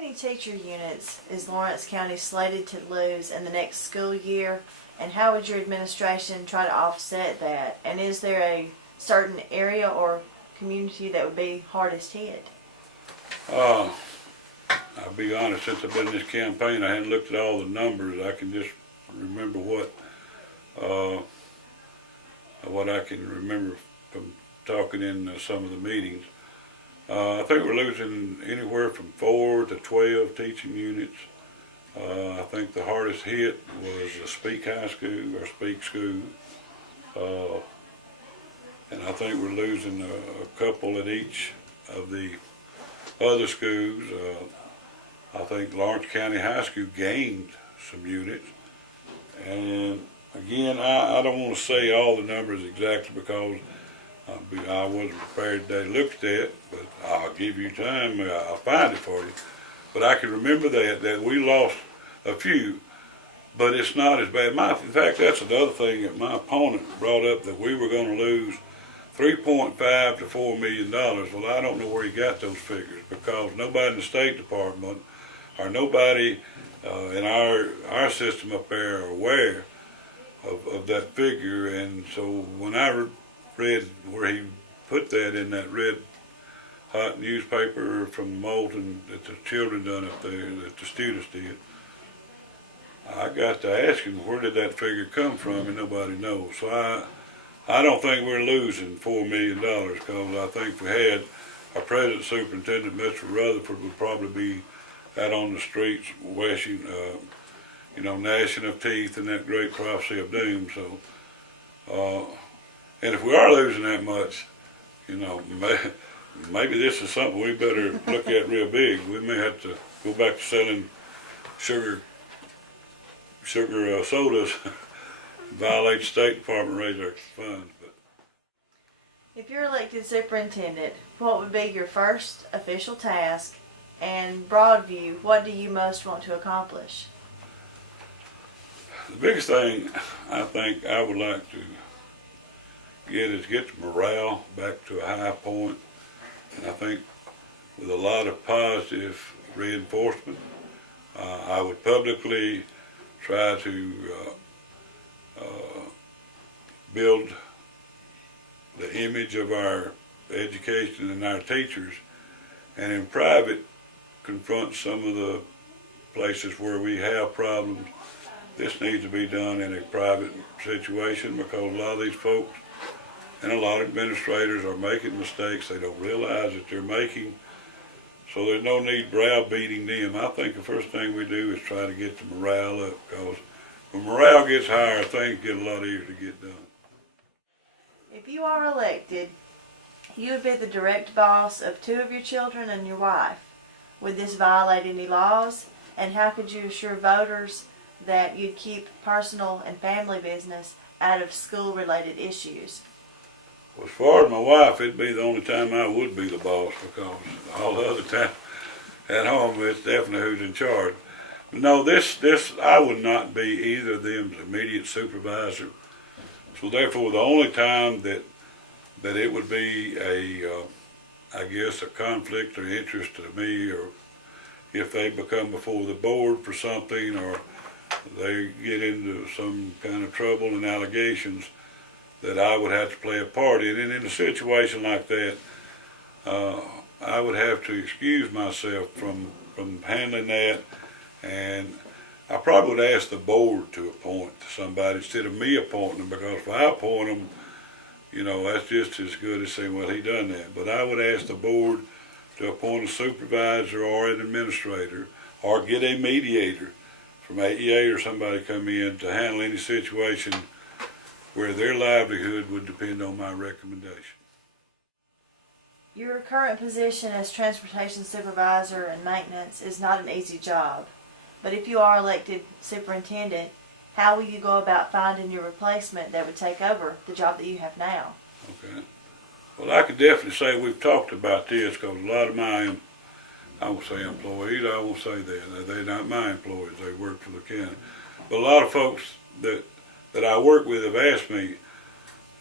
many teacher units is Lawrence County slated to lose in the next school year, and how would your administration try to offset that? And is there a certain area or community that would be hardest hit? I'll be honest, since I've been in this campaign, I hadn't looked at all the numbers. I can just remember what I can remember from talking in some of the meetings. I think we're losing anywhere from 4 to 12 teaching units. I think the hardest hit was Speak High School or Speak School. And I think we're losing a couple at each of the other schools. I think Lawrence County High School gained some units. And again, I don't want to say all the numbers exactly because I wasn't prepared today to look at that, but I'll give you time, I'll find it for you. But I can remember that we lost a few, but it's not as bad. In fact, that's another thing that my opponent brought up, that we were going to lose $3.5 to $4 million. Well, I don't know where he got those figures, because nobody in the State Department or nobody in our system up there are aware of that figure. And so when I read where he put that in that red hot newspaper from Moulton that the children done up there, that the students did, I got to ask him, where did that figure come from? And nobody knows. So I don't think we're losing $4 million, because I think if we had our present superintendent, Mr. Rutherford, would probably be out on the streets washing, gnashing of teeth and that great prophecy of doom. So, and if we are losing that much, maybe this is something we better look at real big. We may have to go back to selling sugar sodas, violate the State Department, raise our funds. But If you're elected superintendent, what would be your first official task? And broad view, what do you most want to accomplish? The biggest thing I think I would like to get the morale back to a high point. And I think with a lot of positive reinforcement, I would publicly try to build the image of our education and our teachers, and in private confront some of the places where we have problems. This needs to be done in a private situation, because a lot of these folks and a lot of administrators are making mistakes they don't realize that they're making. So there's no need browbeating them. I think the first thing we do is try to get the morale up, because when morale gets higher, things get a lot easier to get done. If you are elected, you would be the direct boss of 2 of your children and your wife. Would this violate any laws? And how could you assure voters that you'd keep personal and family business out of school-related issues? Well, as far as my wife, it'd be the only time I would be the boss, because all the other time at home, it's definitely who's in charge. But no, this I would not be either of them's immediate supervisor. So therefore, the only time that it would be I guess a conflict of interest to me, or if they become before the board for something, or they get into some kind of trouble and allegations, that I would have to play a part in. And in a situation like that, I would have to excuse myself from handling that, and I probably would ask the board to appoint somebody instead of me appointing them, because if I appoint them, that's just as good as saying, well, he done that. But I would ask the board to appoint a supervisor or an administrator, or get a mediator from AEA or somebody come in to handle any situation where their livelihood would depend on my recommendation. Your current position as transportation supervisor and maintenance is not an easy job. But if you are elected superintendent, how will you go about finding your replacement that would take over the job that you have now? Okay. Well, I could definitely say we've talked about this, because a lot of my, I won't say employees, I won't say that. They're not my employees, they work for the county. But a lot of folks that I work with have asked me,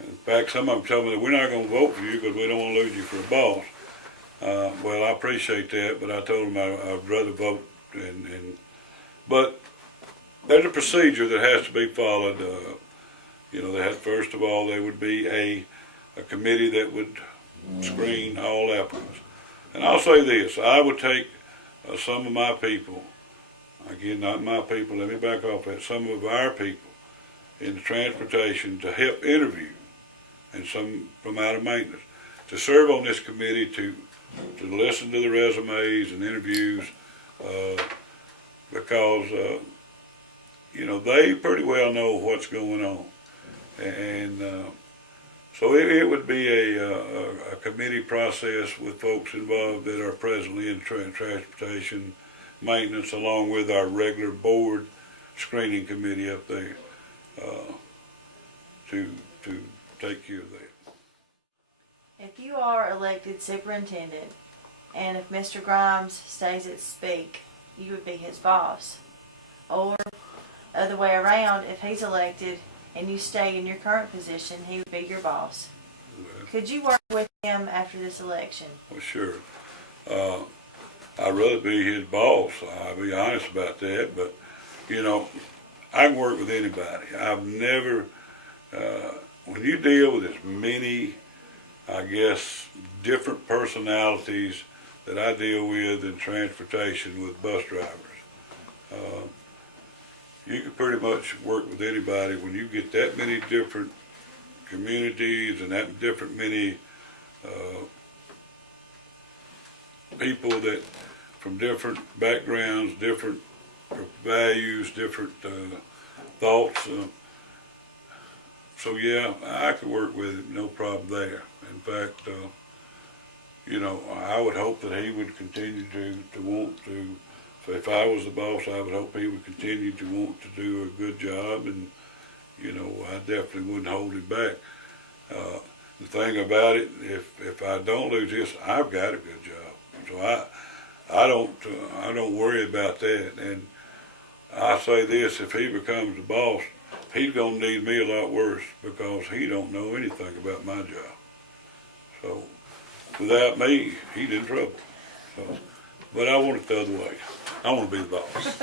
in fact, some of them told me that we're not going to vote for you because we don't want to lose you for a boss. Well, I appreciate that, but I told him I'd rather vote, but there's a procedure that has to be followed. First of all, there would be a committee that would screen all applicants. And I'll say this, I would take some of my people, again, not my people, let me back off that, some of our people in the transportation to help interview, and some from out of maintenance, to serve on this committee to listen to the resumes and interviews, because, they pretty well know what's going on. And so it would be a committee process with folks involved that are presently in transportation maintenance, along with our regular board screening committee up there, to take care of that. If you are elected superintendent, and if Mr. Grimes stays at Speak, you would be his boss. Or, other way around, if he's elected and you stay in your current position, he would be your boss. Could you work with him after this election? Well, sure. I'd rather be his boss. I'll be honest about that. But, I can work with anybody. I've never, when you deal with as many, I guess, different personalities that I deal with in transportation with bus drivers, you can pretty much work with anybody when you get that many different communities and that different many people that from different backgrounds, different values, different thoughts. So yeah, I could work with him, no problem there. In fact, I would hope that he would continue to want to. So if I was the boss, I would hope he would continue to want to do a good job, and I definitely wouldn't hold him back. The thing about it, if I don't lose this, I've got a good job, so I don't worry about that. And I say this: if he becomes the boss, he's gonna need me a lot worse, because he don't know anything about my job. So without me, he's in trouble. So, but I want it the other way. I want to be the boss.